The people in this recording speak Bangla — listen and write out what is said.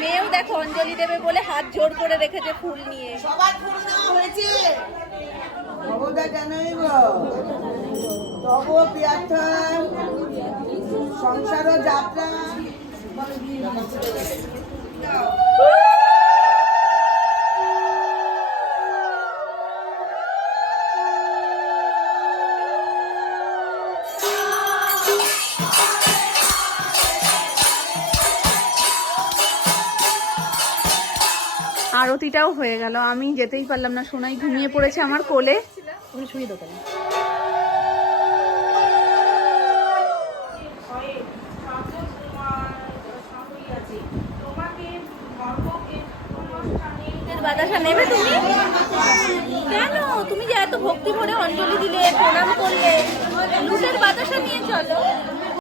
মেয়েও দেখো অঞ্জলি দেবে বলে হাত জোর করে রেখেছে ফুল নিয়ে। সবার ফুল দেওয়া হয়েছে। ভগবান জানাই গো তব প্রার্থনা সংসার যাত্রা। আরতিটাও হয়ে গেল, আমি যেতেই পারলাম না, সোনাই ঘুমিয়ে পড়েছে আমার কোলে। শুয়ে দোকানে বাতাসা নেবে তুমি? কেন? তুমি যে এত ভক্তি ভরে অঞ্জলি দিলে, প্রণাম করলে, লুটের বাতাসা নিয়ে চলো।